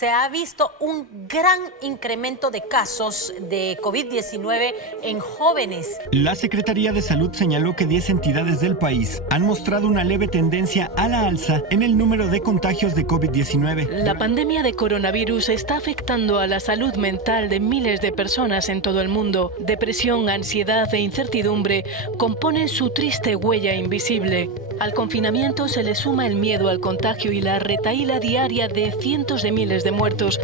se ha visto un gran incremento de casos de COVID-19 en jóvenes. La Secretaría de Salud señaló que 10 entidades del país han mostrado una leve tendencia a la alza en el número de contagios de COVID-19. La pandemia de coronavirus está afectando a la salud mental de miles de personas en todo el mundo. Depresión, ansiedad e incertidumbre componen su triste huella invisible. Al confinamiento se le suma el miedo al contagio y la retahíla diaria de cientos de miles de muertos.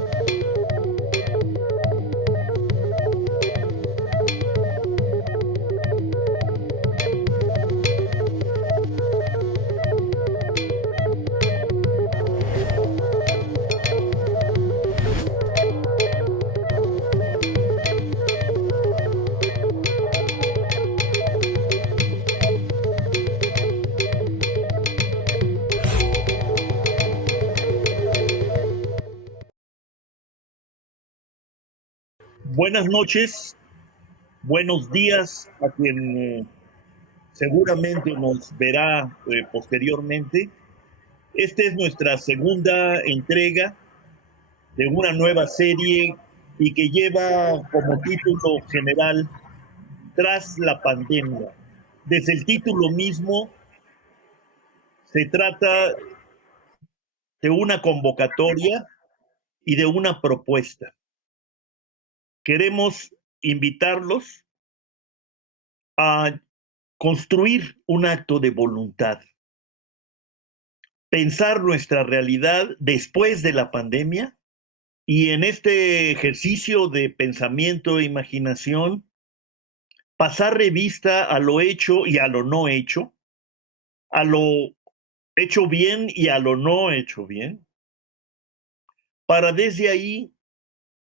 Buenas noches, buenos días a quien seguramente nos verá posteriormente. Esta es nuestra segunda entrega de una nueva serie y que lleva como título general Tras la pandemia. Desde el título mismo se trata de una convocatoria y de una propuesta. Queremos invitarlos a construir un acto de voluntad, pensar nuestra realidad después de la pandemia y en este ejercicio de pensamiento e imaginación, pasar revista a lo hecho y a lo no hecho, a lo hecho bien y a lo no hecho bien, para desde ahí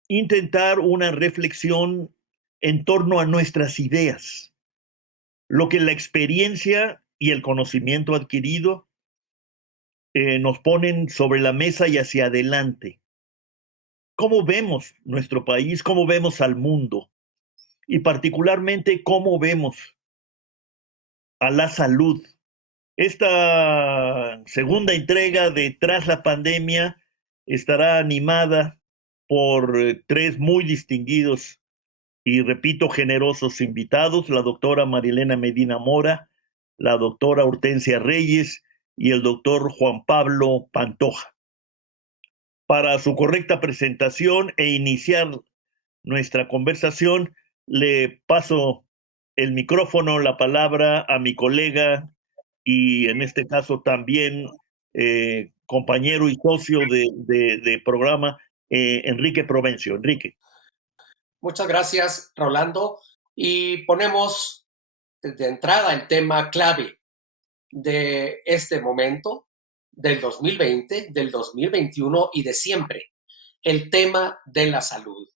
intentar una reflexión en torno a nuestras ideas, lo que la experiencia y el conocimiento adquirido nos ponen sobre la mesa y hacia adelante. ¿Cómo vemos nuestro país? ¿Cómo vemos al mundo? Y particularmente, ¿cómo vemos a la salud? Esta segunda entrega de Tras la Pandemia estará animada por tres muy distinguidos y, repito, generosos invitados: la doctora Marilena Medina Mora, la doctora Hortensia Reyes y el doctor Juan Pablo Pantoja. Para su correcta presentación e iniciar nuestra conversación, le paso el micrófono, la palabra a mi colega y en este caso también compañero y socio de programa, Enrique Provencio. Enrique. Muchas gracias, Rolando. Y ponemos de entrada el tema clave de este momento, del 2020, del 2021 y de siempre: el tema de la salud,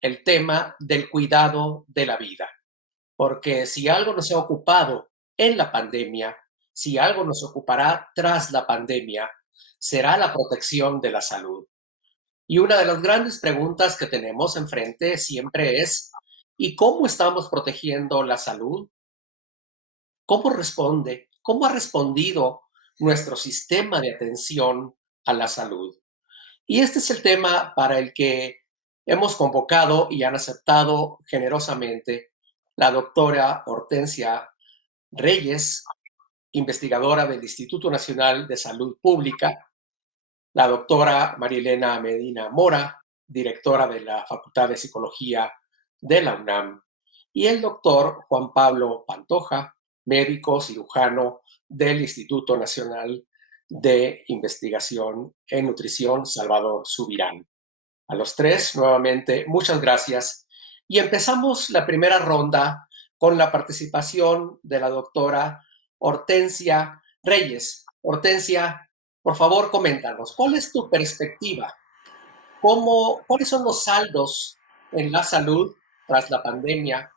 el tema del cuidado de la vida. Porque si algo nos ha ocupado en la pandemia, si algo nos ocupará tras la pandemia, será la protección de la salud. Y una de las grandes preguntas que tenemos enfrente siempre es: ¿y cómo estamos protegiendo la salud? ¿Cómo responde? ¿Cómo ha respondido nuestro sistema de atención a la salud? Y este es el tema para el que hemos convocado y han aceptado generosamente la doctora Hortensia Reyes, investigadora del Instituto Nacional de Salud Pública, la doctora Marilena Medina Mora, directora de la Facultad de Psicología de la UNAM, y el doctor Juan Pablo Pantoja, médico cirujano del Instituto Nacional de Investigación en Nutrición Salvador Subirán. A los tres, nuevamente, muchas gracias. Y empezamos la primera ronda con la participación de la doctora Hortensia Reyes. Hortensia, por favor, coméntanos, ¿cuál es tu perspectiva? ¿Cuáles son los saldos en la salud tras la pandemia?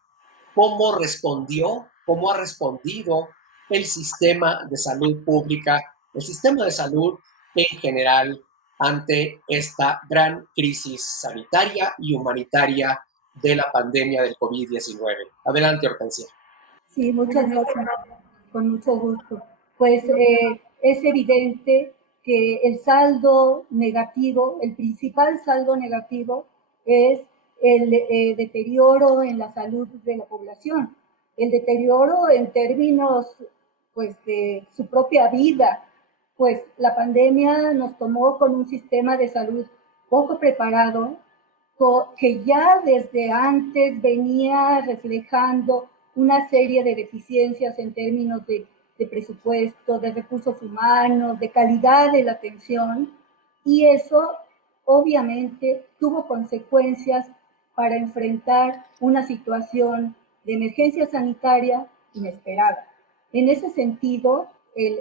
¿Cómo ha respondido el sistema de salud pública, el sistema de salud en general, ante esta gran crisis sanitaria y humanitaria de la pandemia del COVID-19? Adelante, Hortensia. Sí, muchas gracias. Con mucho gusto. Pues es evidente que el saldo negativo, el principal saldo negativo es el deterioro en la salud de la población, el deterioro en términos pues de su propia vida, pues la pandemia nos tomó con un sistema de salud poco preparado, que ya desde antes venía reflejando una serie de deficiencias en términos de presupuesto, de recursos humanos, de calidad de la atención, y eso obviamente tuvo consecuencias para enfrentar una situación de emergencia sanitaria inesperada. En ese sentido,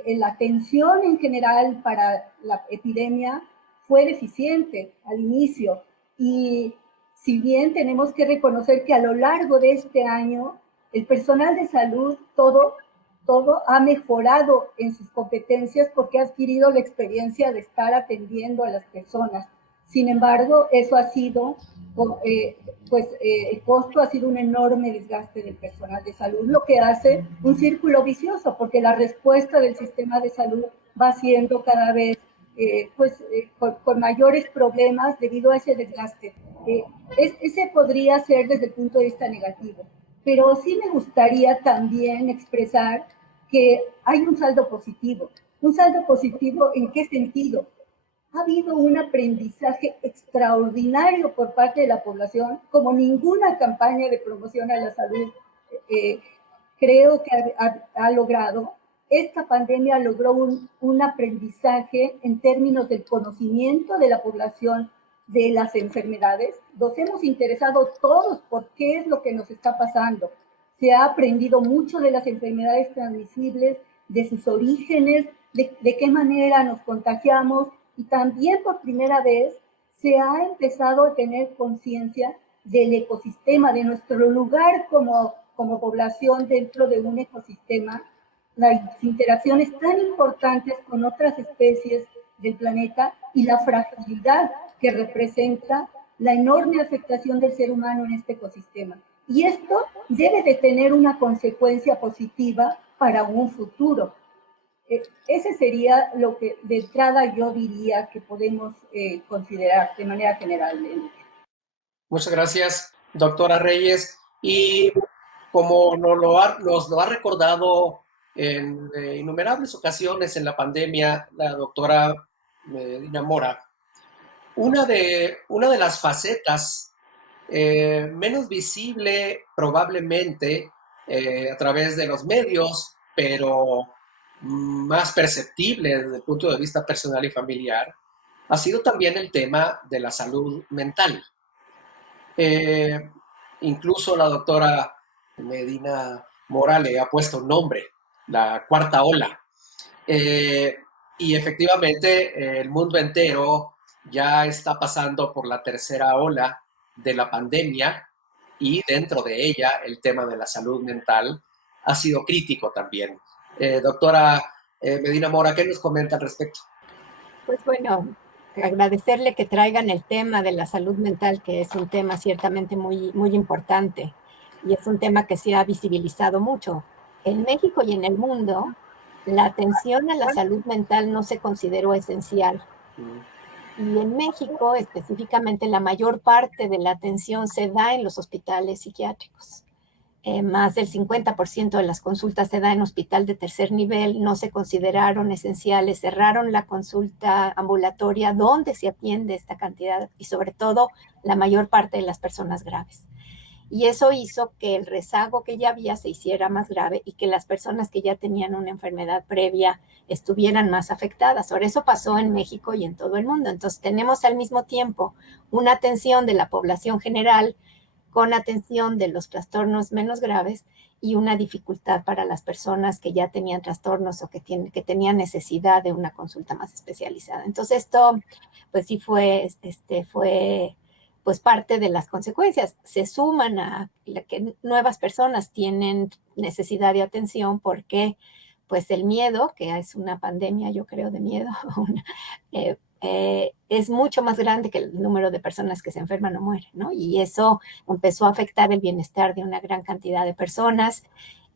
la atención en general para la epidemia fue deficiente al inicio, y si bien tenemos que reconocer que a lo largo de este año el personal de salud todo ha mejorado en sus competencias porque ha adquirido la experiencia de estar atendiendo a las personas. Sin embargo, eso ha sido, el costo ha sido un enorme desgaste del personal de salud, lo que hace un círculo vicioso, porque la respuesta del sistema de salud va siendo cada vez con mayores problemas debido a ese desgaste. Ese podría ser desde el punto de vista negativo, pero sí me gustaría también expresar que hay un saldo positivo. ¿Un saldo positivo en qué sentido? Ha habido un aprendizaje extraordinario por parte de la población, como ninguna campaña de promoción a la salud creo que ha logrado. Esta pandemia logró un aprendizaje en términos del conocimiento de la población de las enfermedades. Nos hemos interesado todos por qué es lo que nos está pasando. Se ha aprendido mucho de las enfermedades transmisibles, de sus orígenes, de qué manera nos contagiamos, y también por primera vez se ha empezado a tener conciencia del ecosistema, de nuestro lugar como población dentro de un ecosistema, las interacciones tan importantes con otras especies del planeta y la fragilidad que representa la enorme afectación del ser humano en este ecosistema. Y esto debe de tener una consecuencia positiva para un futuro. Ese sería lo que de entrada yo diría que podemos considerar de manera general. Muchas gracias, doctora Reyes. Y como nos lo ha recordado en innumerables ocasiones en la pandemia la doctora Medina Mora, una de las facetas menos visible probablemente a través de los medios, pero más perceptible desde el punto de vista personal y familiar, ha sido también el tema de la salud mental. Incluso la doctora Medina Mora le ha puesto un nombre, la cuarta ola. Y efectivamente el mundo entero ya está pasando por la tercera ola de la pandemia, y dentro de ella el tema de la salud mental ha sido crítico también. Doctora Medina Mora, ¿qué nos comenta al respecto? Pues bueno, agradecerle que traigan el tema de la salud mental, que es un tema ciertamente muy, muy importante, y es un tema que se ha visibilizado mucho. En México y en el mundo, la atención a la salud mental no se consideró esencial. Y en México, específicamente, la mayor parte de la atención se da en los hospitales psiquiátricos. Más del 50% de las consultas se da en hospital de tercer nivel, no se consideraron esenciales, cerraron la consulta ambulatoria donde se atiende esta cantidad y sobre todo la mayor parte de las personas graves. Y eso hizo que el rezago que ya había se hiciera más grave y que las personas que ya tenían una enfermedad previa estuvieran más afectadas. Ahora, eso pasó en México y en todo el mundo. Entonces, tenemos al mismo tiempo una atención de la población general con atención de los trastornos menos graves y una dificultad para las personas que ya tenían trastornos o que tenían necesidad de una consulta más especializada. Entonces, esto, pues sí fue pues parte de las consecuencias. Se suman a que nuevas personas tienen necesidad de atención porque pues el miedo, que es una pandemia, yo creo, de miedo, es mucho más grande que el número de personas que se enferman o mueren, ¿no? Y eso empezó a afectar el bienestar de una gran cantidad de personas.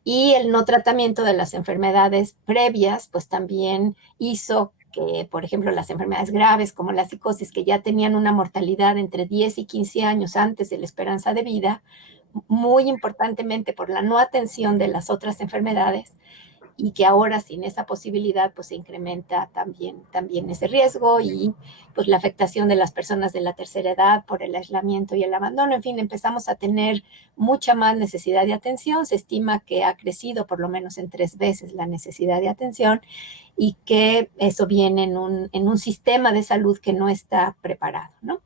Y el no tratamiento de las enfermedades previas, pues también hizo que, por ejemplo, las enfermedades graves como la psicosis, que ya tenían una mortalidad entre 10 y 15 años antes de la esperanza de vida, muy importantemente por la no atención de las otras enfermedades, y que ahora sin esa posibilidad pues se incrementa también ese riesgo, y pues la afectación de las personas de la tercera edad por el aislamiento y el abandono. En fin, empezamos a tener mucha más necesidad de atención. Se estima que ha crecido por lo menos en 3 veces la necesidad de atención, y que eso viene en un sistema de salud que no está preparado, ¿no?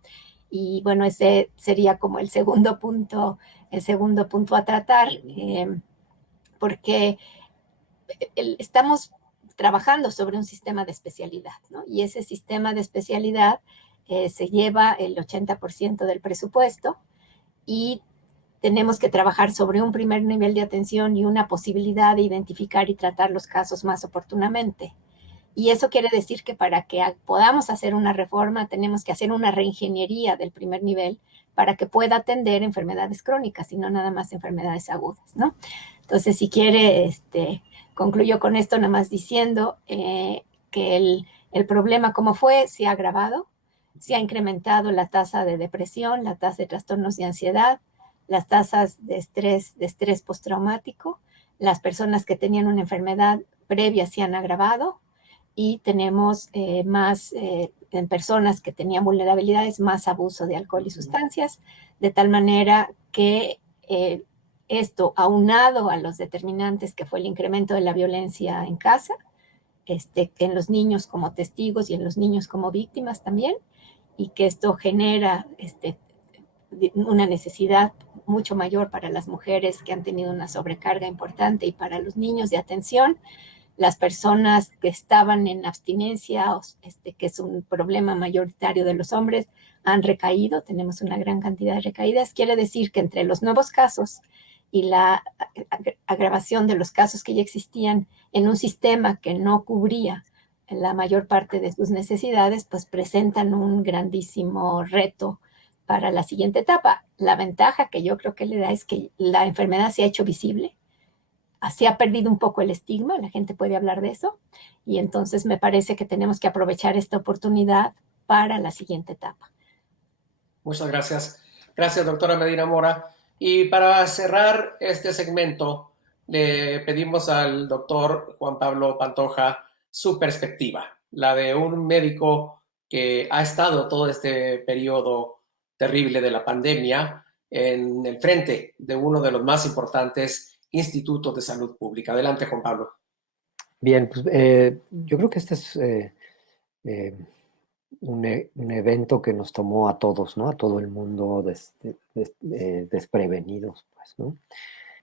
Y bueno, ese sería como el segundo punto a tratar, porque estamos trabajando sobre un sistema de especialidad, ¿no? Y ese sistema de especialidad se lleva el 80% del presupuesto, y tenemos que trabajar sobre un primer nivel de atención y una posibilidad de identificar y tratar los casos más oportunamente. Y eso quiere decir que para que podamos hacer una reforma tenemos que hacer una reingeniería del primer nivel para que pueda atender enfermedades crónicas y no nada más enfermedades agudas, ¿no? Entonces, si quiere, concluyo con esto nada más diciendo que el problema como fue, se ha agravado, se ha incrementado la tasa de depresión, la tasa de trastornos de ansiedad, las tasas de estrés postraumático. Las personas que tenían una enfermedad previa se han agravado, y tenemos más en personas que tenían vulnerabilidades, más abuso de alcohol y sustancias, de tal manera que esto, aunado a los determinantes que fue el incremento de la violencia en casa, en los niños como testigos y en los niños como víctimas también, y que esto genera una necesidad mucho mayor para las mujeres que han tenido una sobrecarga importante, y para los niños de atención. Las personas que estaban en abstinencia, que es un problema mayoritario de los hombres, han recaído. Tenemos una gran cantidad de recaídas. Quiere decir que entre los nuevos casos y la agravación de los casos que ya existían en un sistema que no cubría la mayor parte de sus necesidades, pues presentan un grandísimo reto para la siguiente etapa. La ventaja que yo creo que le da es que la enfermedad se ha hecho visible. Se ha perdido un poco el estigma, la gente puede hablar de eso, y entonces me parece que tenemos que aprovechar esta oportunidad para la siguiente etapa. Muchas gracias. Gracias, doctora Medina Mora. Y para cerrar este segmento, le pedimos al doctor Juan Pablo Pantoja su perspectiva, la de un médico que ha estado todo este periodo terrible de la pandemia en el frente de uno de los más importantes institutos de salud pública. Adelante, Juan Pablo. Bien, pues yo creo que este es un evento que nos tomó a todos, ¿no? A todo el mundo desprevenidos, pues, ¿no?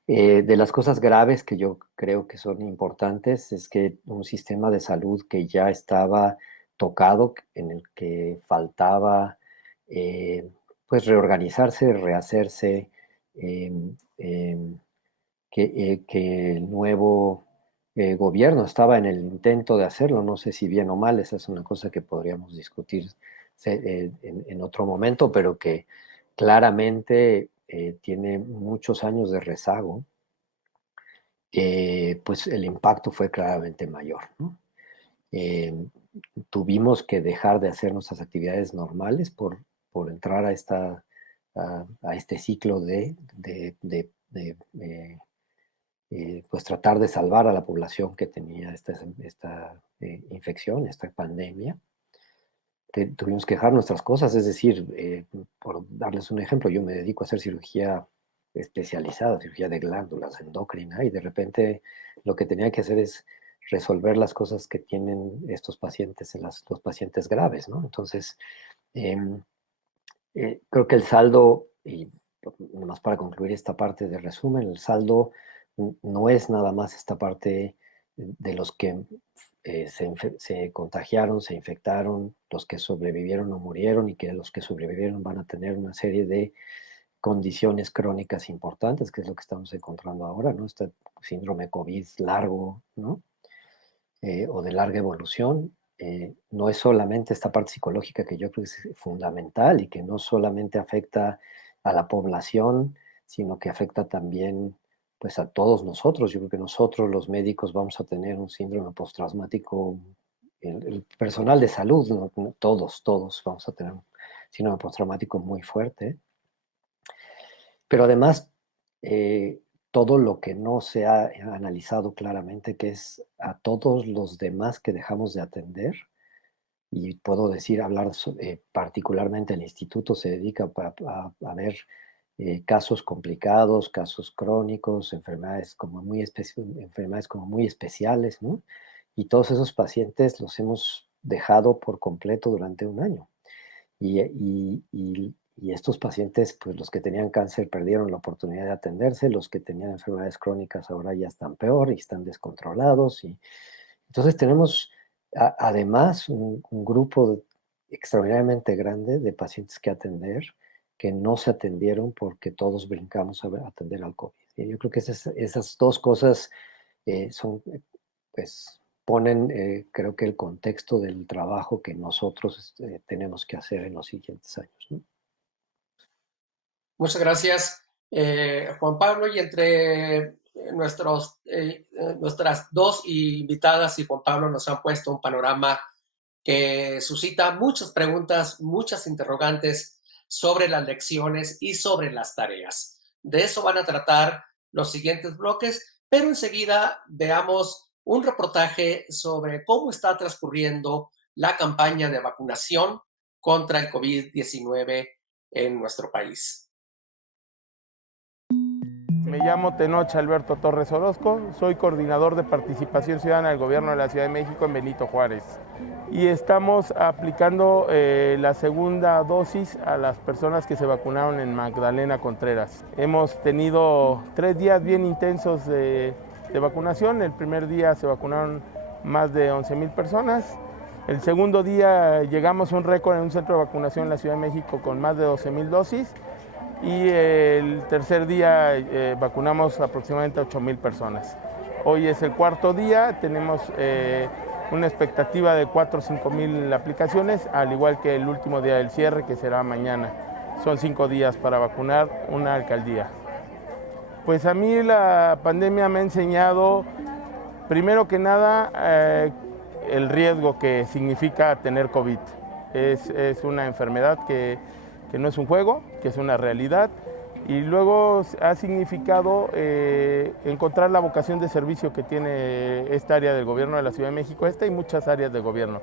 De las cosas graves que yo creo que son importantes es que un sistema de salud que ya estaba tocado, en el que faltaba pues reorganizarse, rehacerse, que el nuevo gobierno estaba en el intento de hacerlo. No sé si bien o mal, esa es una cosa que podríamos discutir en otro momento, pero que claramente tiene muchos años de rezago. Pues el impacto fue claramente mayor, ¿no? Tuvimos que dejar de hacer nuestras actividades normales por entrar a este ciclo pues tratar de salvar a la población que tenía esta infección, esta pandemia. Tuvimos que dejar nuestras cosas, es decir, por darles un ejemplo, yo me dedico a hacer cirugía especializada, cirugía de glándulas, endocrina, y de repente lo que tenía que hacer es resolver las cosas que tienen estos pacientes, los pacientes graves, ¿no? Entonces, creo que el saldo, y nomás para concluir esta parte de resumen, el saldo no es nada más esta parte de los que se contagiaron, se infectaron, los que sobrevivieron o murieron, y que los que sobrevivieron van a tener una serie de condiciones crónicas importantes, que es lo que estamos encontrando ahora, ¿no? Este síndrome COVID largo, ¿no? O de larga evolución. No es solamente esta parte psicológica, que yo creo que es fundamental y que no solamente afecta a la población, sino que afecta también pues a todos nosotros. Yo creo que nosotros los médicos vamos a tener un síndrome postraumático el personal de salud, todos vamos a tener un síndrome postraumático muy fuerte. Pero además, todo lo que no se ha analizado claramente, que es a todos los demás que dejamos de atender, y puedo decir, particularmente el instituto se dedica a ver casos complicados, casos crónicos, enfermedades como muy especiales, ¿no? Y todos esos pacientes los hemos dejado por completo durante un año. Y estos pacientes, pues los que tenían cáncer perdieron la oportunidad de atenderse, los que tenían enfermedades crónicas ahora ya están peor y están descontrolados. Y entonces tenemos además un grupo extraordinariamente grande de pacientes que atender que no se atendieron porque todos brincamos a atender al COVID. Y yo creo que esas dos cosas pues ponen, creo que el contexto del trabajo que nosotros tenemos que hacer en los siguientes años, ¿no? Muchas gracias, Juan Pablo. Y entre nuestras dos invitadas y Juan Pablo nos han puesto un panorama que suscita muchas preguntas, muchas interrogantes sobre las lecciones y sobre las tareas. De eso van a tratar los siguientes bloques, pero enseguida veamos un reportaje sobre cómo está transcurriendo la campaña de vacunación contra el COVID-19 en nuestro país. Me llamo Tenoch Alberto Torres Orozco, soy coordinador de participación ciudadana del Gobierno de la Ciudad de México en Benito Juárez. Y estamos aplicando la segunda dosis a las personas que se vacunaron en Magdalena Contreras. Hemos tenido 3 días bien intensos de vacunación. El primer día se vacunaron más de 11,000 personas. El segundo día llegamos a un récord en un centro de vacunación en la Ciudad de México con más de 12,000 dosis. Y el tercer día vacunamos aproximadamente 8,000 personas. Hoy es el cuarto día, tenemos una expectativa de 4 o 5,000 aplicaciones, al igual que el último día del cierre, que será mañana. Son 5 días para vacunar una alcaldía. Pues a mí la pandemia me ha enseñado, primero que nada, el riesgo que significa tener COVID. Es una enfermedad que no es un juego, que es una realidad, y luego ha significado encontrar la vocación de servicio que tiene esta área del gobierno de la Ciudad de México, esta y muchas áreas de gobierno,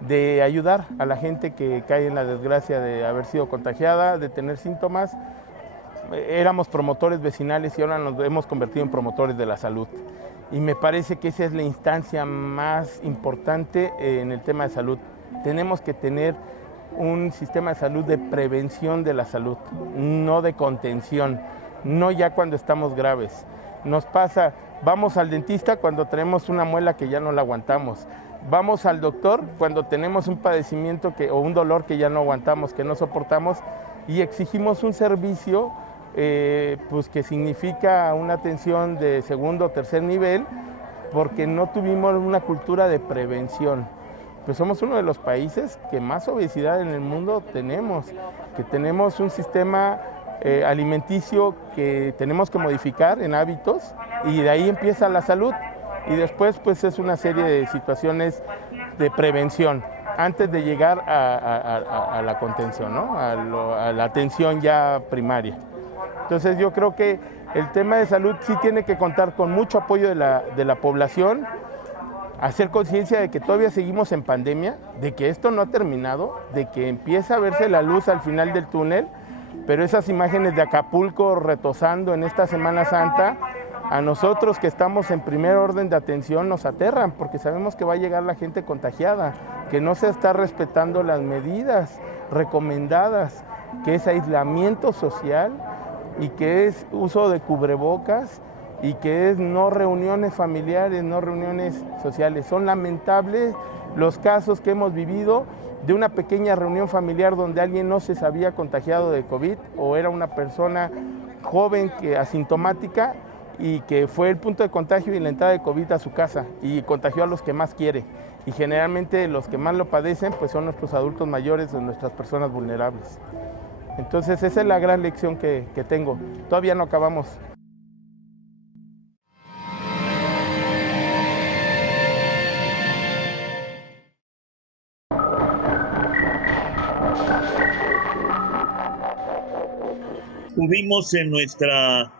de ayudar a la gente que cae en la desgracia de haber sido contagiada, de tener síntomas. Éramos promotores vecinales y ahora nos hemos convertido en promotores de la salud. Y me parece que esa es la instancia más importante en el tema de salud. Tenemos que tener un sistema de salud de prevención de la salud, no de contención, no ya cuando estamos graves. Nos pasa, vamos al dentista cuando tenemos una muela que ya no la aguantamos, vamos al doctor cuando tenemos un padecimiento o un dolor que ya no aguantamos, que no soportamos, y exigimos un servicio pues que significa una atención de segundo o tercer nivel, porque no tuvimos una cultura de prevención. Pues somos uno de los países que más obesidad en el mundo tenemos, que tenemos un sistema alimenticio que tenemos que modificar en hábitos, y de ahí empieza la salud, y después pues es una serie de situaciones de prevención antes de llegar a la contención, ¿no? a la atención ya primaria. Entonces yo creo que el tema de salud sí tiene que contar con mucho apoyo de la población, hacer conciencia de que todavía seguimos en pandemia, de que esto no ha terminado, de que empieza a verse la luz al final del túnel, pero esas imágenes de Acapulco retozando en esta Semana Santa, a nosotros que estamos en primer orden de atención nos aterran, porque sabemos que va a llegar la gente contagiada, que no se está respetando las medidas recomendadas, que es aislamiento social y que es uso de cubrebocas, y que es no reuniones familiares, no reuniones sociales. Son lamentables los casos que hemos vivido de una pequeña reunión familiar donde alguien no se sabía contagiado de COVID o era una persona joven asintomática y que fue el punto de contagio y la entrada de COVID a su casa y contagió a los que más quiere. Y generalmente los que más lo padecen pues son nuestros adultos mayores o nuestras personas vulnerables. Entonces esa es la gran lección que tengo. Todavía no acabamos. Tuvimos en nuestra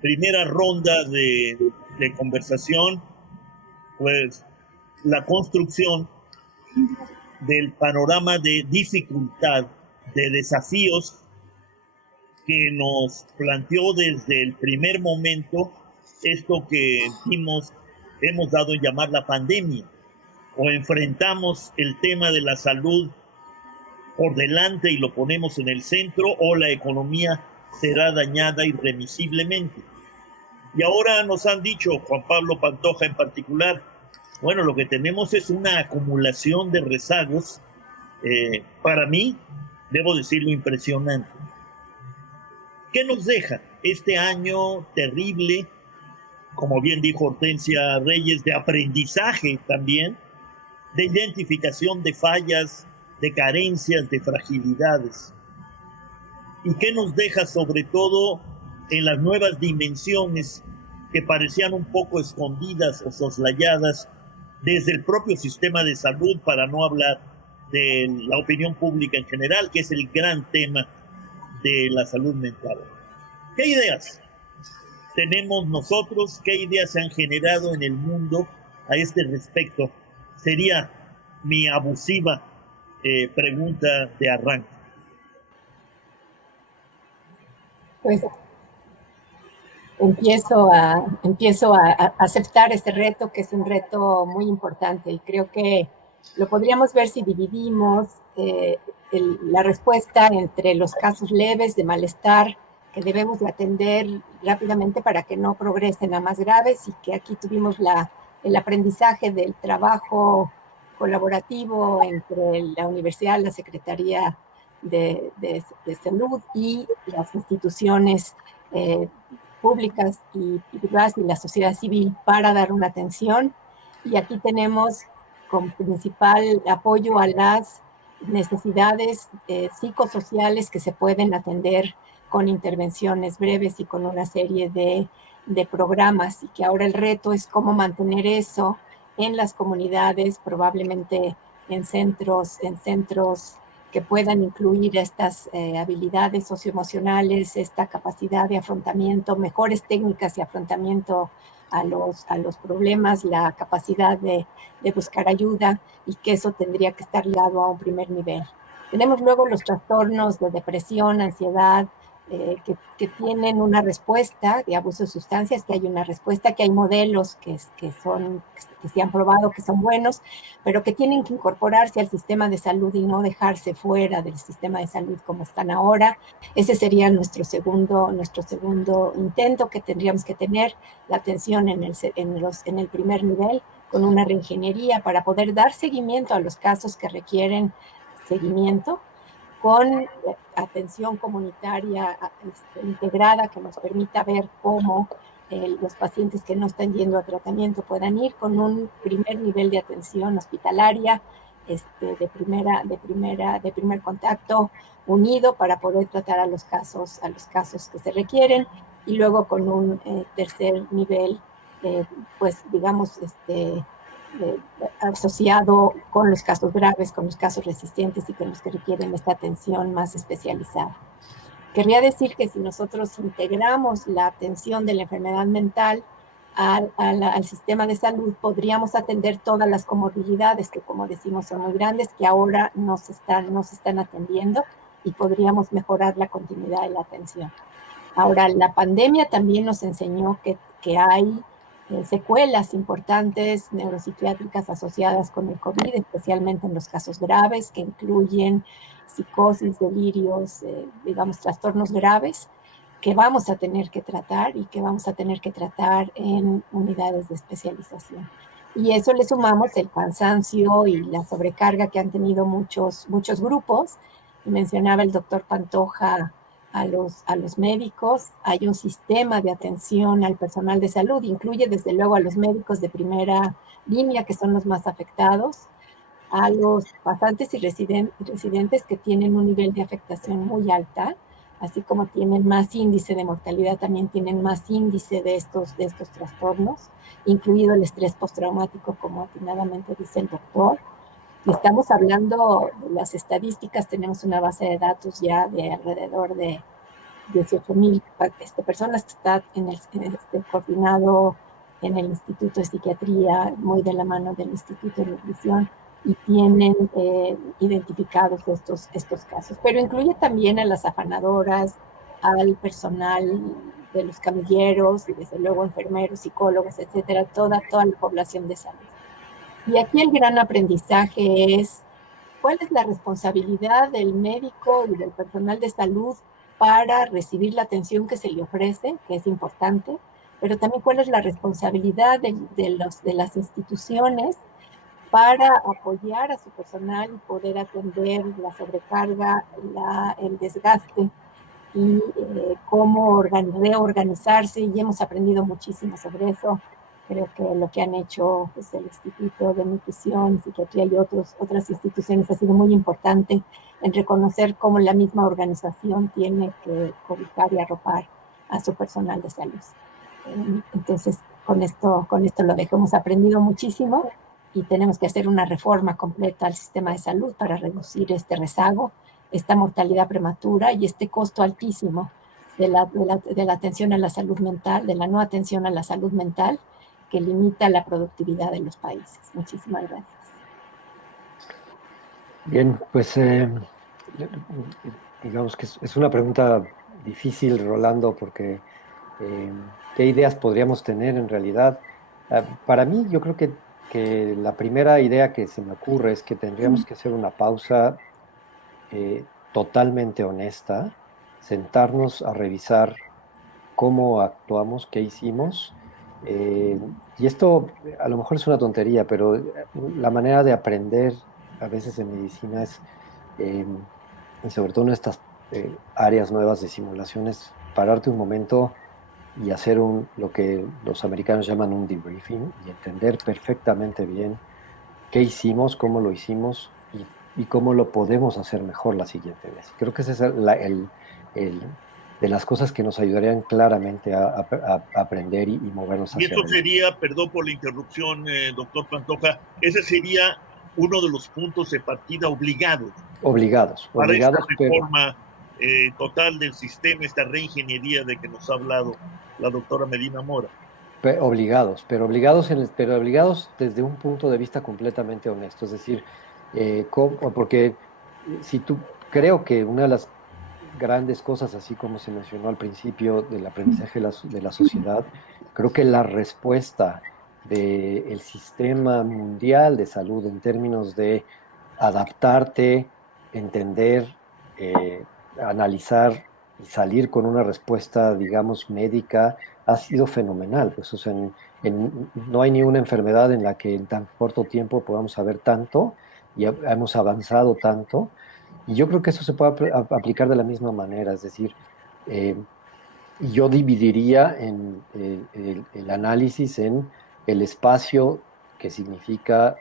primera ronda de conversación, pues, la construcción del panorama de dificultad, de desafíos que nos planteó desde el primer momento esto que hemos dado en llamar la pandemia, o enfrentamos el tema de la salud por delante y lo ponemos en el centro, o la economía será dañada irremisiblemente. Y ahora nos han dicho, Juan Pablo Pantoja en particular, bueno, lo que tenemos es una acumulación de rezagos, para mí, debo decirlo, impresionante. ¿Qué nos deja este año terrible, como bien dijo Hortensia Reyes, de aprendizaje también, de identificación de fallas, de carencias, de fragilidades? ¿Y qué nos deja sobre todo en las nuevas dimensiones que parecían un poco escondidas o soslayadas desde el propio sistema de salud, para no hablar de la opinión pública en general, que es el gran tema de la salud mental? ¿Qué ideas tenemos nosotros? ¿Qué ideas se han generado en el mundo a este respecto? Sería mi abusiva pregunta de arranque. Pues empiezo a aceptar este reto, que es un reto muy importante, y creo que lo podríamos ver si dividimos la respuesta entre los casos leves de malestar que debemos de atender rápidamente para que no progresen a más graves, y que aquí tuvimos el aprendizaje del trabajo colaborativo entre la universidad, la Secretaría de Salud y las instituciones públicas y privadas y la sociedad civil para dar una atención. Y aquí tenemos como principal apoyo a las necesidades psicosociales que se pueden atender con intervenciones breves y con una serie de programas, y que ahora el reto es cómo mantener eso en las comunidades, probablemente en centros que puedan incluir estas habilidades socioemocionales, esta capacidad de afrontamiento, mejores técnicas de afrontamiento a los problemas, la capacidad de buscar ayuda, y que eso tendría que estar ligado a un primer nivel. Tenemos luego los trastornos de depresión, ansiedad, que tienen una respuesta de abuso de sustancias, que hay una respuesta, que hay modelos que se han probado que son buenos, pero que tienen que incorporarse al sistema de salud y no dejarse fuera del sistema de salud como están ahora. Ese sería nuestro segundo intento, que tendríamos que tener la atención en el primer nivel, con una reingeniería para poder dar seguimiento a los casos que requieren seguimiento, con atención comunitaria integrada, que nos permita ver cómo los pacientes que no están yendo a tratamiento puedan ir, con un primer nivel de atención hospitalaria de primer contacto unido para poder tratar a los casos que se requieren, y luego con un tercer nivel, pues digamos, asociado con los casos graves, con los casos resistentes y con los que requieren esta atención más especializada. Querría decir que si nosotros integramos la atención de la enfermedad mental al sistema de salud, podríamos atender todas las comorbilidades que, como decimos, son muy grandes, que ahora no se están atendiendo, y podríamos mejorar la continuidad de la atención. Ahora, la pandemia también nos enseñó que hay secuelas importantes neuropsiquiátricas asociadas con el COVID, especialmente en los casos graves, que incluyen psicosis, delirios, digamos, trastornos graves, que vamos a tener que tratar, y que vamos a tener que tratar en unidades de especialización. Y eso le sumamos el cansancio y la sobrecarga que han tenido muchos grupos. Y mencionaba el doctor Pantoja a los médicos. Hay un sistema de atención al personal de salud, incluye desde luego a los médicos de primera línea, que son los más afectados, a los pasantes y residentes que tienen un nivel de afectación muy alta, así como tienen más índice de mortalidad, también tienen más índice de estos trastornos, incluido el estrés postraumático, como atinadamente dice el doctor. Y estamos hablando de las estadísticas, tenemos una base de datos ya de alrededor de 18,000 personas que están coordinado en el Instituto de Psiquiatría, muy de la mano del Instituto de Nutrición, y tienen identificados estos casos. Pero incluye también a las afanadoras, al personal de los camilleros y desde luego enfermeros, psicólogos, etcétera, toda la población de salud. Y aquí el gran aprendizaje es cuál es la responsabilidad del médico y del personal de salud para recibir la atención que se le ofrece, que es importante, pero también cuál es la responsabilidad de las instituciones para apoyar a su personal y poder atender la sobrecarga, el desgaste y cómo reorganizarse, y hemos aprendido muchísimo sobre eso. Creo que lo que han hecho pues, el Instituto de Nutrición, Psiquiatría y otras instituciones ha sido muy importante en reconocer cómo la misma organización tiene que cobijar y arropar a su personal de salud. Entonces, con esto lo dejo. Hemos aprendido muchísimo y tenemos que hacer una reforma completa al sistema de salud para reducir este rezago, esta mortalidad prematura y este costo altísimo de la atención a la salud mental, de la no atención a la salud mental, que limita la productividad de los países. Muchísimas gracias. Bien, pues digamos que es una pregunta difícil, Rolando, porque ¿qué ideas podríamos tener en realidad? Para mí, yo creo que la primera idea que se me ocurre es que tendríamos que hacer una pausa totalmente honesta, sentarnos a revisar cómo actuamos, qué hicimos. Y esto a lo mejor es una tontería, pero la manera de aprender a veces en medicina es, y sobre todo en estas áreas nuevas de simulaciones, pararte un momento y hacer lo que los americanos llaman un debriefing y entender perfectamente bien qué hicimos, cómo lo hicimos y cómo lo podemos hacer mejor la siguiente vez. Creo que ese es de las cosas que nos ayudarían claramente a aprender y movernos hacia Y eso adelante. sería, perdón por la interrupción, doctor Pantoja, ese sería uno de los puntos de partida obligados. Obligados, Para esta pero reforma total del sistema, esta reingeniería de que nos ha hablado la doctora Medina Mora. obligados, pero obligados desde un punto de vista completamente honesto. Es decir, porque si tú creo que una de las grandes cosas, así como se mencionó al principio del aprendizaje de la sociedad, creo que la respuesta del sistema mundial de salud en términos de adaptarte, entender, analizar y salir con una respuesta, digamos, médica, ha sido fenomenal. Pues, o sea, no hay ni una enfermedad en la que en tan corto tiempo podamos saber tanto y hemos avanzado tanto. Y yo creo que eso se puede aplicar de la misma manera, es decir, yo dividiría el análisis en el espacio que significa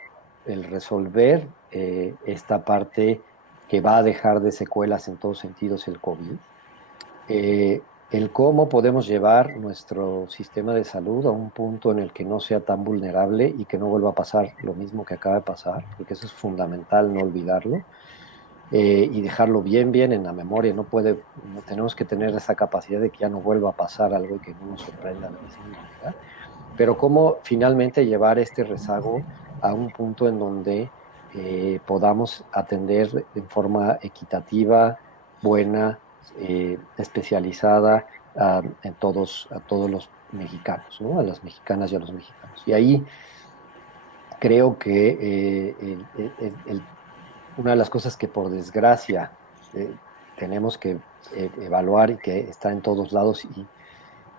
el resolver esta parte que va a dejar de secuelas en todos sentidos el COVID, el cómo podemos llevar nuestro sistema de salud a un punto en el que no sea tan vulnerable y que no vuelva a pasar lo mismo que acaba de pasar, porque eso es fundamental no olvidarlo. Y dejarlo bien en la memoria. No tenemos que tener esa capacidad de que ya no vuelva a pasar algo y que no nos sorprenda de la misma manera. Pero cómo finalmente llevar este rezago a un punto en donde podamos atender de forma equitativa, buena, especializada a todos los mexicanos, ¿no? A las mexicanas y a los mexicanos. Y ahí creo que una de las cosas que por desgracia tenemos que evaluar y que está en todos lados y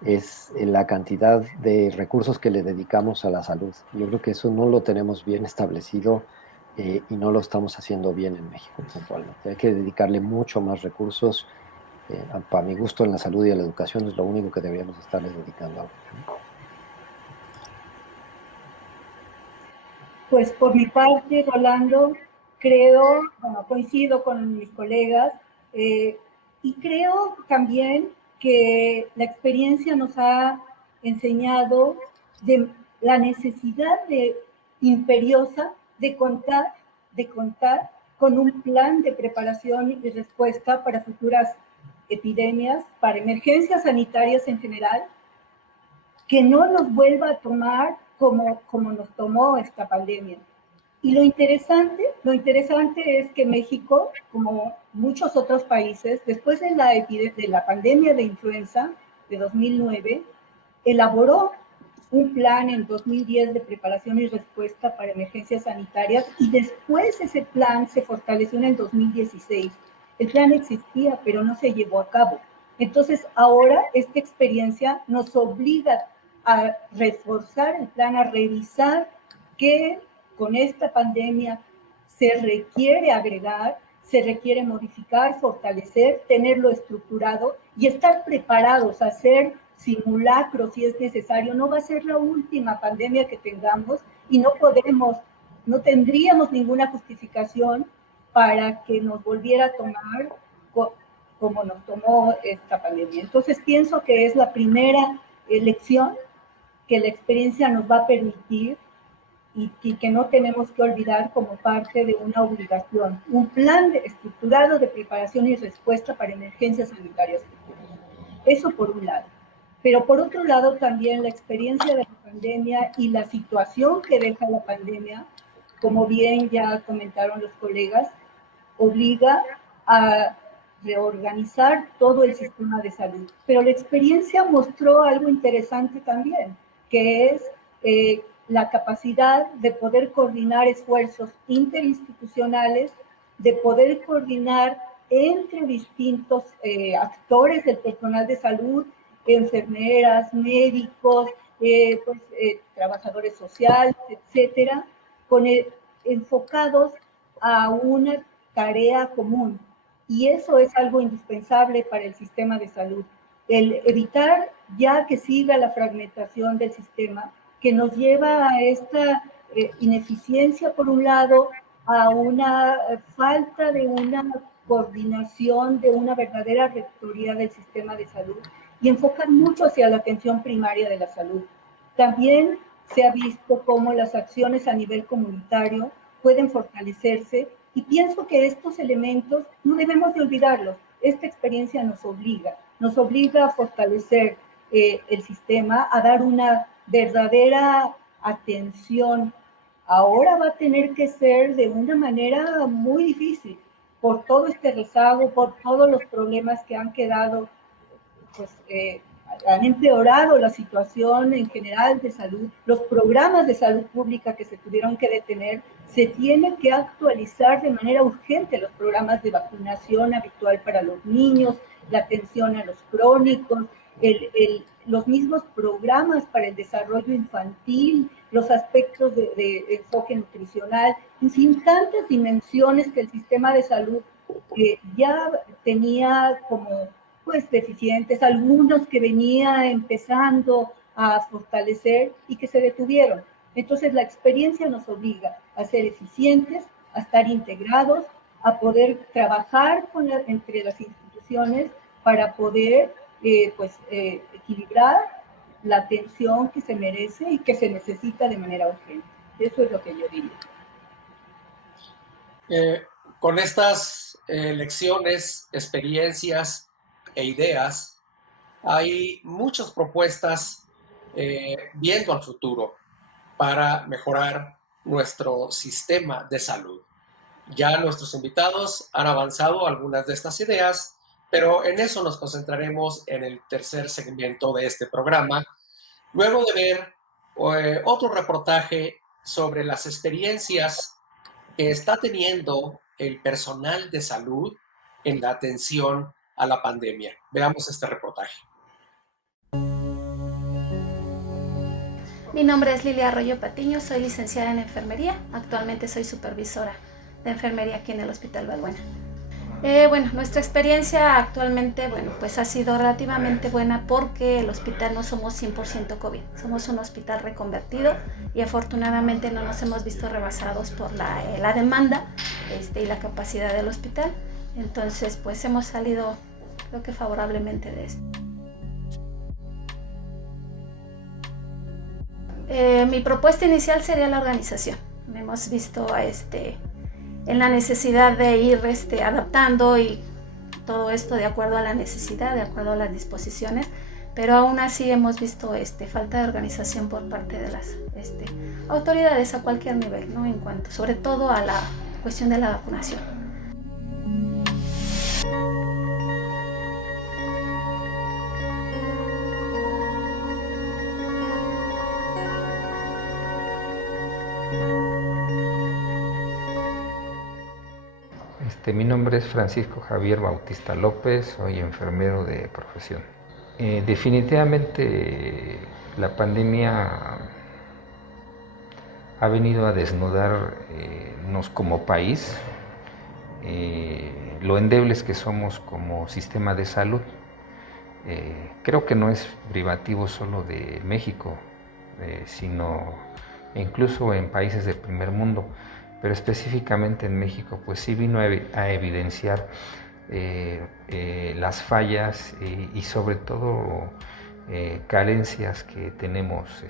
es la cantidad de recursos que le dedicamos a la salud. Yo creo que eso no lo tenemos bien establecido y no lo estamos haciendo bien en México puntualmente. Hay que dedicarle mucho más recursos. Para mi gusto, en la salud y a la educación es lo único que deberíamos estarles dedicando ahora. Pues por mi parte, Rolando, coincido con mis colegas y creo también que la experiencia nos ha enseñado de la necesidad imperiosa de contar con un plan de preparación y respuesta para futuras epidemias, para emergencias sanitarias en general, que no nos vuelva a tomar como nos tomó esta pandemia. Y lo interesante es que México, como muchos otros países, después de la pandemia de influenza de 2009, elaboró un plan en 2010 de preparación y respuesta para emergencias sanitarias, y después ese plan se fortaleció en el 2016. El plan existía, pero no se llevó a cabo. Entonces, ahora esta experiencia nos obliga a reforzar el plan, a revisar qué con esta pandemia se requiere agregar, se requiere modificar, fortalecer, tenerlo estructurado y estar preparados a hacer simulacros si es necesario. No va a ser la última pandemia que tengamos y no tendríamos ninguna justificación para que nos volviera a tomar como nos tomó esta pandemia. Entonces pienso que es la primera lección que la experiencia nos va a permitir y que no tenemos que olvidar como parte de una obligación, un plan estructurado de preparación y respuesta para emergencias sanitarias futuras. Eso por un lado. Pero por otro lado también la experiencia de la pandemia y la situación que deja la pandemia, como bien ya comentaron los colegas, obliga a reorganizar todo el sistema de salud. Pero la experiencia mostró algo interesante también, que es la capacidad de poder coordinar esfuerzos interinstitucionales, de poder coordinar entre distintos actores del personal de salud, enfermeras, médicos, trabajadores sociales, etcétera, enfocados a una tarea común. Y eso es algo indispensable para el sistema de salud. El evitar ya que siga la fragmentación del sistema, que nos lleva a esta ineficiencia por un lado, a una falta de una coordinación, de una verdadera rectoría del sistema de salud, y enfocar mucho hacia la atención primaria de la salud. También se ha visto cómo las acciones a nivel comunitario pueden fortalecerse, y pienso que estos elementos no debemos de olvidarlos. Esta experiencia nos obliga a fortalecer el sistema, a dar una verdadera atención. Ahora va a tener que ser de una manera muy difícil, por todo este rezago, por todos los problemas que han quedado, han empeorado la situación en general de salud. Los programas de salud pública que se tuvieron que detener, se tienen que actualizar de manera urgente los programas de vacunación habitual para los niños, la atención a los crónicos, los mismos programas para el desarrollo infantil, los aspectos de enfoque nutricional, en fin, tantas dimensiones que el sistema de salud ya tenía como deficientes, algunos que venía empezando a fortalecer y que se detuvieron. Entonces la experiencia nos obliga a ser eficientes, a estar integrados, a poder trabajar entre las instituciones para poder equilibrar la atención que se merece y que se necesita de manera urgente. Eso es lo que yo diría. Con estas lecciones, experiencias e ideas, hay muchas propuestas viendo al futuro para mejorar nuestro sistema de salud. Ya nuestros invitados han avanzado algunas de estas ideas, pero en eso nos concentraremos en el tercer segmento de este programa, luego de ver otro reportaje sobre las experiencias que está teniendo el personal de salud en la atención a la pandemia. Veamos este reportaje. Mi nombre es Lilia Arroyo Patiño, soy licenciada en enfermería. Actualmente soy supervisora de enfermería aquí en el Hospital Balbuena. Nuestra experiencia actualmente, ha sido relativamente buena porque el hospital no somos 100% COVID. Somos un hospital reconvertido y afortunadamente no nos hemos visto rebasados por la demanda y la capacidad del hospital. Entonces, hemos salido, creo que favorablemente de esto. Mi propuesta inicial sería la organización. Hemos visto en la necesidad de ir adaptando y todo esto de acuerdo a la necesidad, de acuerdo a las disposiciones, pero aún así hemos visto falta de organización por parte de las autoridades a cualquier nivel, ¿no? En cuanto, sobre todo a la cuestión de la vacunación. Mi nombre es Francisco Javier Bautista López, soy enfermero de profesión. Definitivamente la pandemia ha venido a desnudarnos como país, lo endebles que somos como sistema de salud. Creo que no es privativo solo de México, sino incluso en países del primer mundo. Pero específicamente en México, pues sí vino a evidenciar las fallas y sobre todo carencias que tenemos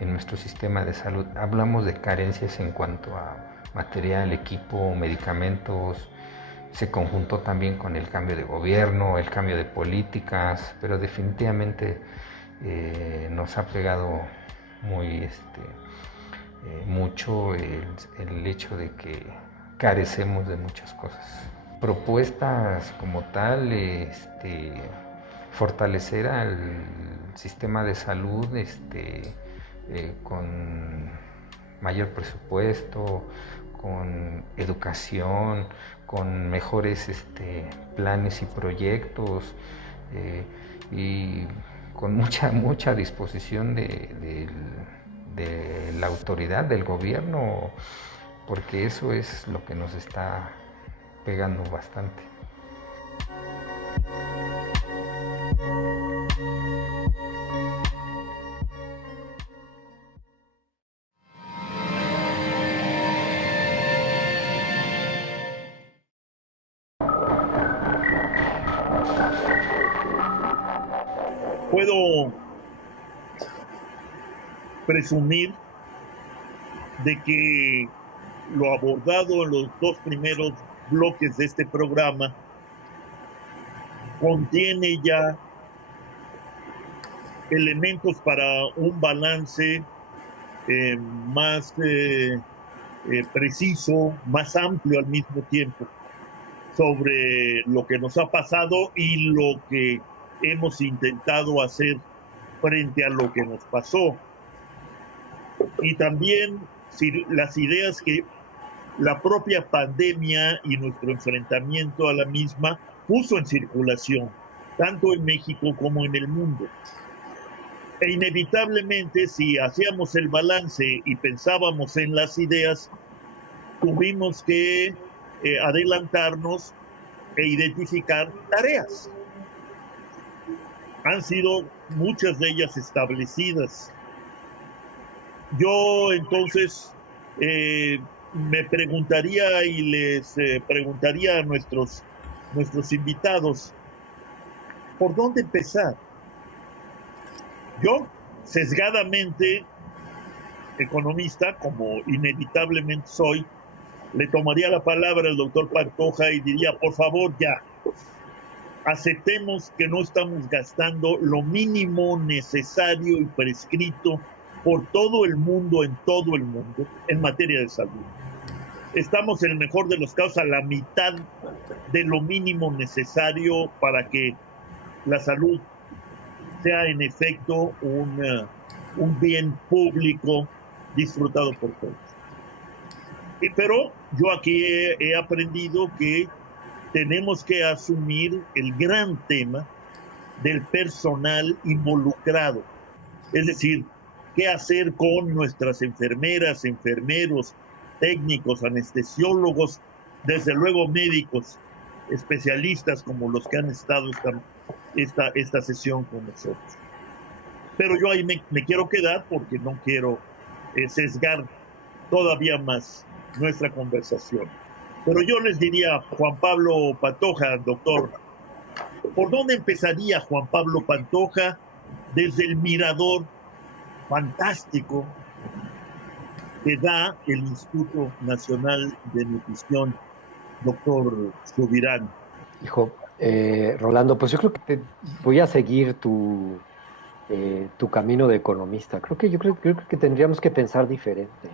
en nuestro sistema de salud. Hablamos de carencias en cuanto a material, equipo, medicamentos. Se conjuntó también con el cambio de gobierno, el cambio de políticas, pero definitivamente nos ha pegado muy mucho el hecho de que carecemos de muchas cosas. Propuestas como tal, fortalecer al sistema de salud con mayor presupuesto, con educación, con mejores planes y proyectos y con mucha disposición de la autoridad, del gobierno, porque eso es lo que nos está pegando bastante. Puedo presumir de que lo abordado en los dos primeros bloques de este programa contiene ya elementos para un balance más preciso, más amplio al mismo tiempo, sobre lo que nos ha pasado y lo que hemos intentado hacer frente a lo que nos pasó. Y también las ideas que la propia pandemia y nuestro enfrentamiento a la misma puso en circulación, tanto en México como en el mundo. E inevitablemente, si hacíamos el balance y pensábamos en las ideas, tuvimos que adelantarnos e identificar tareas. Han sido muchas de ellas establecidas. Yo entonces me preguntaría y les preguntaría a nuestros invitados, ¿por dónde empezar? Yo, sesgadamente economista, como inevitablemente soy, le tomaría la palabra al doctor Pantoja y diría, por favor, ya, aceptemos que no estamos gastando lo mínimo necesario y prescrito por todo el mundo, en materia de salud. Estamos, en el mejor de los casos, a la mitad de lo mínimo necesario para que la salud sea, en efecto, un bien público disfrutado por todos. Pero yo aquí he aprendido que tenemos que asumir el gran tema del personal involucrado. Es decir, qué hacer con nuestras enfermeras, enfermeros, técnicos, anestesiólogos, desde luego médicos, especialistas como los que han estado esta sesión con nosotros. Pero yo ahí me quiero quedar porque no quiero sesgar todavía más nuestra conversación. Pero yo les diría, Juan Pablo Pantoja, doctor, ¿por dónde empezaría Juan Pablo Pantoja desde el mirador fantástico que da el Instituto Nacional de Nutrición, doctor Subirán? Hijo, Rolando, pues yo creo que voy a seguir tu camino de economista. Creo que tendríamos que pensar diferente.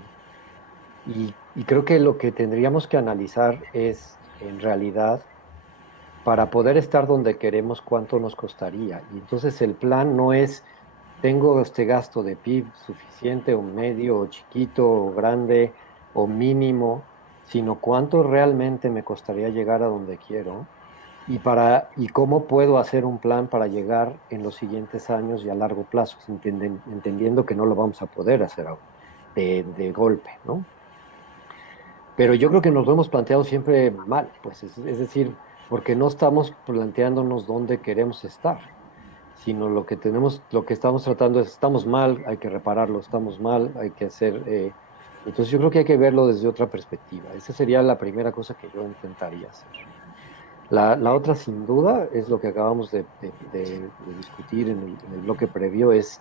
Y creo que lo que tendríamos que analizar es, en realidad, para poder estar donde queremos, cuánto nos costaría. Y entonces el plan no es, tengo este gasto de PIB suficiente o medio o chiquito o grande o mínimo, sino cuánto realmente me costaría llegar a donde quiero y cómo puedo hacer un plan para llegar en los siguientes años y a largo plazo, entendiendo que no lo vamos a poder hacer de golpe, ¿no? Pero yo creo que nos lo hemos planteado siempre mal, pues es decir, porque no estamos planteándonos dónde queremos estar, sino lo que estamos tratando es, estamos mal, hay que repararlo, estamos mal, hay que hacer... entonces yo creo que hay que verlo desde otra perspectiva. Esa sería la primera cosa que yo intentaría hacer. La otra, sin duda, es lo que acabamos de discutir en el bloque previo, es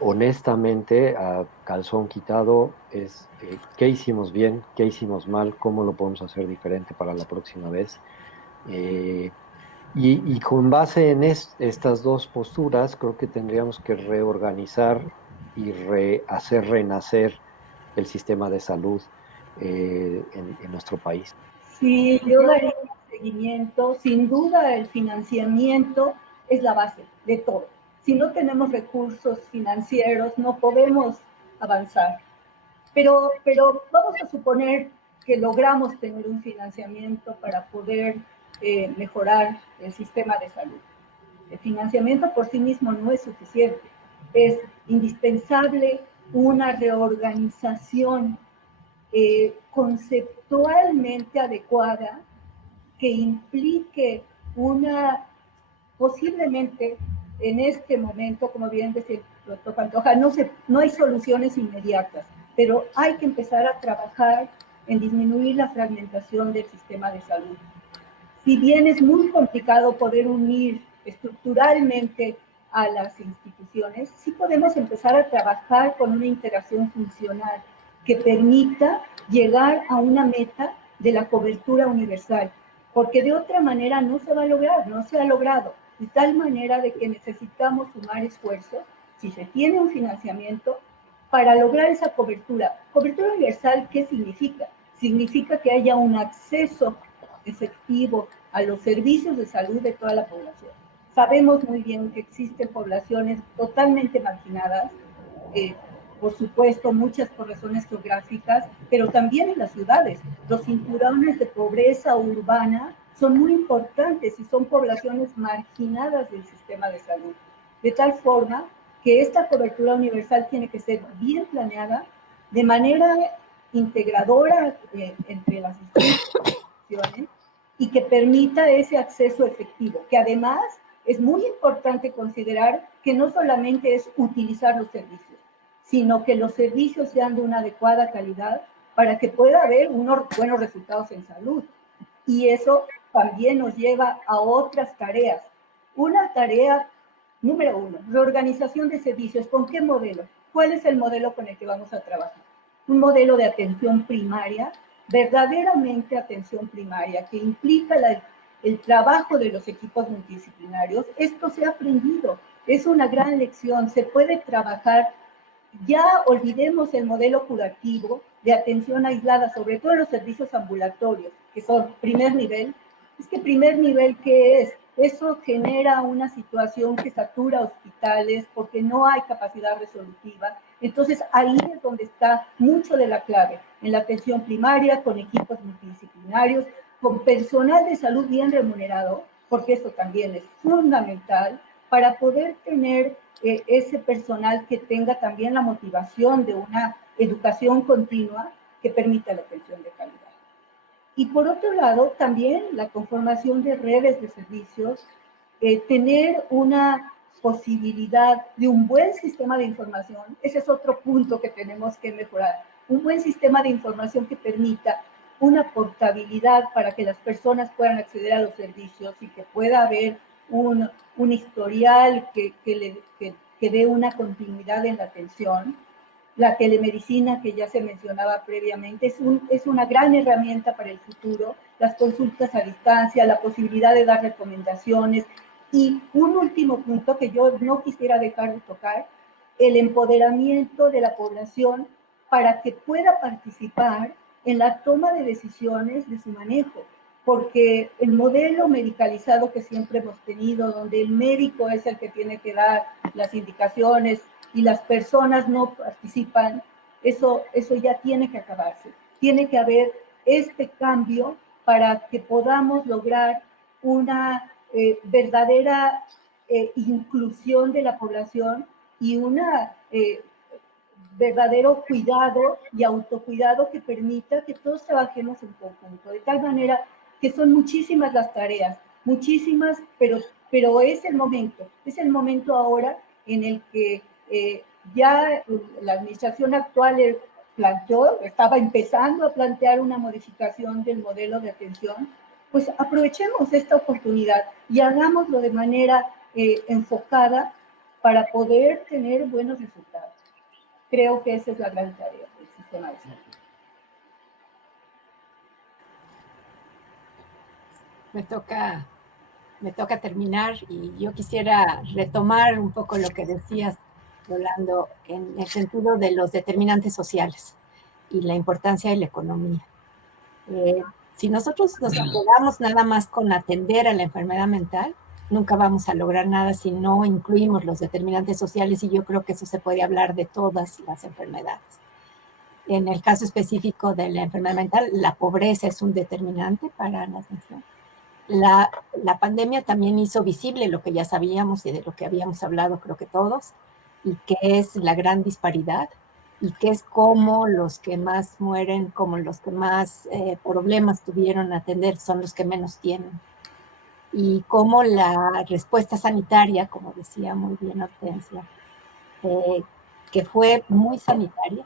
honestamente, a calzón quitado, es qué hicimos bien, qué hicimos mal, cómo lo podemos hacer diferente para la próxima vez. Eh, y con base en estas dos posturas, creo que tendríamos que reorganizar y hacer renacer el sistema de salud en nuestro país. Sí, yo daría seguimiento. Sin duda, el financiamiento es la base de todo. Si no tenemos recursos financieros, no podemos avanzar. Pero vamos a suponer que logramos tener un financiamiento para poder mejorar el sistema de salud. El financiamiento por sí mismo no es suficiente. Es indispensable una reorganización conceptualmente adecuada que implique una, posiblemente en este momento, como bien decía el doctor Pantoja, no hay soluciones inmediatas, pero hay que empezar a trabajar en disminuir la fragmentación del sistema de salud. Si bien es muy complicado poder unir estructuralmente a las instituciones, sí podemos empezar a trabajar con una integración funcional que permita llegar a una meta de la cobertura universal, porque de otra manera no se va a lograr, no se ha logrado, de tal manera de que necesitamos sumar esfuerzos, si se tiene un financiamiento, para lograr esa cobertura. Cobertura universal, ¿qué significa? Significa que haya un acceso efectivo a los servicios de salud de toda la población. Sabemos muy bien que existen poblaciones totalmente marginadas, por supuesto, muchas por razones geográficas, pero también en las ciudades. Los cinturones de pobreza urbana son muy importantes y son poblaciones marginadas del sistema de salud. De tal forma que esta cobertura universal tiene que ser bien planeada, de manera integradora entre las instituciones, y que permita ese acceso efectivo, que además es muy importante considerar que no solamente es utilizar los servicios, sino que los servicios sean de una adecuada calidad para que pueda haber unos buenos resultados en salud. Y eso también nos lleva a otras tareas. Una tarea número 1, reorganización de servicios. ¿Con qué modelo? ¿Cuál es el modelo con el que vamos a trabajar? Un modelo de atención primaria, verdaderamente atención primaria, que implica el trabajo de los equipos multidisciplinarios. Esto se ha aprendido, es una gran lección, se puede trabajar. Ya olvidemos el modelo curativo de atención aislada, sobre todo en los servicios ambulatorios, que son primer nivel. Es que primer nivel, ¿qué es? Eso genera una situación que satura hospitales porque no hay capacidad resolutiva. Entonces, ahí es donde está mucho de la clave, en la atención primaria, con equipos multidisciplinarios, con personal de salud bien remunerado, porque eso también es fundamental para poder tener ese personal que tenga también la motivación de una educación continua que permita la atención de calidad. Y por otro lado, también la conformación de redes de servicios, tener una posibilidad de un buen sistema de información, ese es otro punto que tenemos que mejorar, un buen sistema de información que permita una portabilidad para que las personas puedan acceder a los servicios y que pueda haber un historial que dé una continuidad en la atención. la telemedicina que ya se mencionaba previamente, es una gran herramienta para el futuro, las consultas a distancia, la posibilidad de dar recomendaciones. Y un último punto que yo no quisiera dejar de tocar, el empoderamiento de la población para que pueda participar en la toma de decisiones de su manejo, porque el modelo medicalizado que siempre hemos tenido, donde el médico es el que tiene que dar las indicaciones y las personas no participan, eso ya tiene que acabarse. Tiene que haber este cambio para que podamos lograr una verdadera inclusión de la población y una verdadero cuidado y autocuidado que permita que todos trabajemos en conjunto, de tal manera que son muchísimas las tareas, muchísimas, pero es el momento ahora en el que ya la administración actual estaba empezando a plantear una modificación del modelo de atención. Pues aprovechemos esta oportunidad y hagámoslo de manera enfocada para poder tener buenos resultados. Creo que esa es la gran tarea del sistema de salud. Me toca terminar y yo quisiera retomar un poco lo que decías, Rolando, en el sentido de los determinantes sociales y la importancia de la economía. Si nosotros nos quedamos nada más con atender a la enfermedad mental, nunca vamos a lograr nada si no incluimos los determinantes sociales, y yo creo que eso se puede hablar de todas las enfermedades. En el caso específico de la enfermedad mental, la pobreza es un determinante para la atención. La pandemia también hizo visible lo que ya sabíamos y de lo que habíamos hablado, creo que todos, y que es la gran disparidad, y que es como los que más mueren, como los que más problemas tuvieron a atender, son los que menos tienen. Y como la respuesta sanitaria, como decía muy bien Hortensia, que fue muy sanitaria,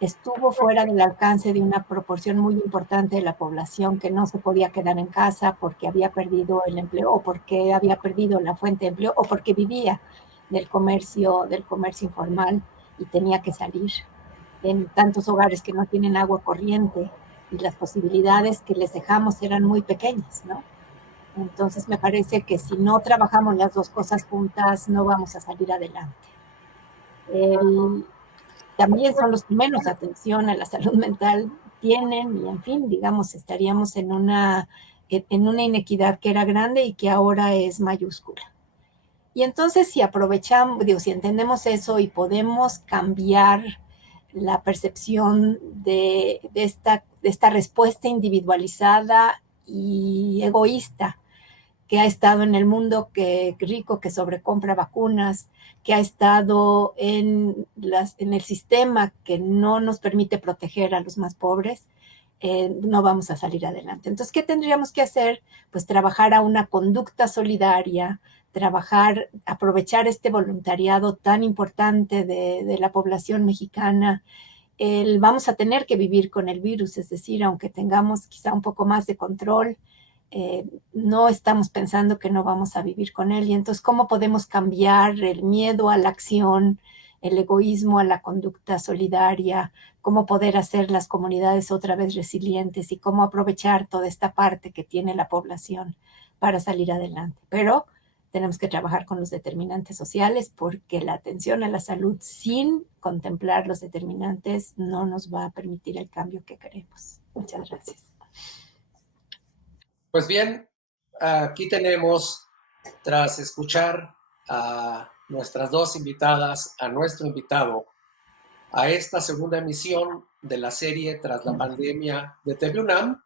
estuvo fuera del alcance de una proporción muy importante de la población que no se podía quedar en casa porque había perdido el empleo, o porque había perdido la fuente de empleo, o porque vivía del comercio informal y tenía que salir. En tantos hogares que no tienen agua corriente y las posibilidades que les dejamos eran muy pequeñas, ¿no? Entonces me parece que si no trabajamos las dos cosas juntas, no vamos a salir adelante. También son los que menos atención a la salud mental tienen, y en fin, digamos, estaríamos en una inequidad que era grande y que ahora es mayúscula. Y entonces si aprovechamos, si entendemos eso y podemos cambiar la percepción de esta respuesta individualizada y egoísta que ha estado en el mundo rico que sobrecompra vacunas, que ha estado en el sistema que no nos permite proteger a los más pobres, no vamos a salir adelante. Entonces, ¿qué tendríamos que hacer? Pues trabajar a una conducta solidaria, aprovechar este voluntariado tan importante de la población mexicana. Vamos a tener que vivir con el virus, es decir, aunque tengamos quizá un poco más de control, no estamos pensando que no vamos a vivir con él. Y entonces, ¿cómo podemos cambiar el miedo a la acción, el egoísmo a la conducta solidaria? ¿Cómo poder hacer las comunidades otra vez resilientes? Y cómo aprovechar toda esta parte que tiene la población para salir adelante. Pero tenemos que trabajar con los determinantes sociales, porque la atención a la salud sin contemplar los determinantes no nos va a permitir el cambio que queremos. Muchas gracias. Pues bien, aquí tenemos, tras escuchar a nuestras dos invitadas, a nuestro invitado, a esta segunda emisión de la serie Tras la Pandemia de TV UNAM,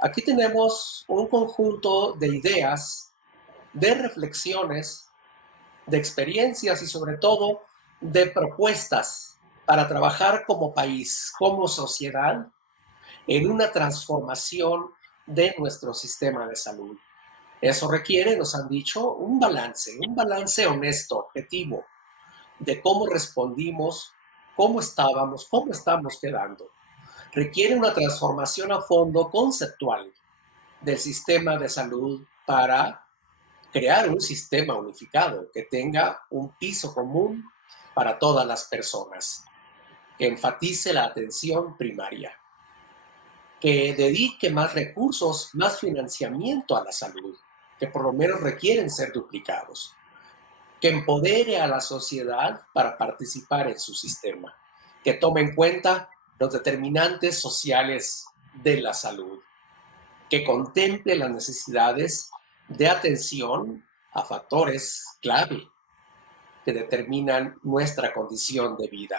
aquí tenemos un conjunto de ideas, de reflexiones, de experiencias y sobre todo de propuestas para trabajar como país, como sociedad, en una transformación de nuestro sistema de salud. Eso requiere, nos han dicho, un balance honesto, objetivo, de cómo respondimos, cómo estábamos, cómo estamos quedando. Requiere una transformación a fondo conceptual del sistema de salud para crear un sistema unificado que tenga un piso común para todas las personas. que enfatice la atención primaria, que dedique más recursos, más financiamiento a la salud, que por lo menos requieren ser duplicados, que empodere a la sociedad para participar en su sistema, que tome en cuenta los determinantes sociales de la salud, que contemple las necesidades de atención a factores clave que determinan nuestra condición de vida,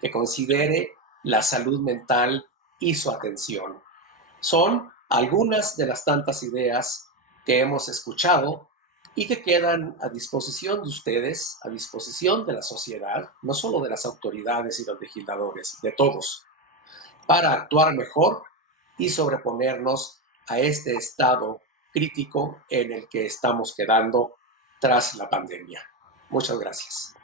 que considere la salud mental y su atención. Son algunas de las tantas ideas que hemos escuchado y que quedan a disposición de ustedes, a disposición de la sociedad, no solo de las autoridades y los legisladores, de todos, para actuar mejor y sobreponernos a este estado crítico en el que estamos quedando tras la pandemia. Muchas gracias.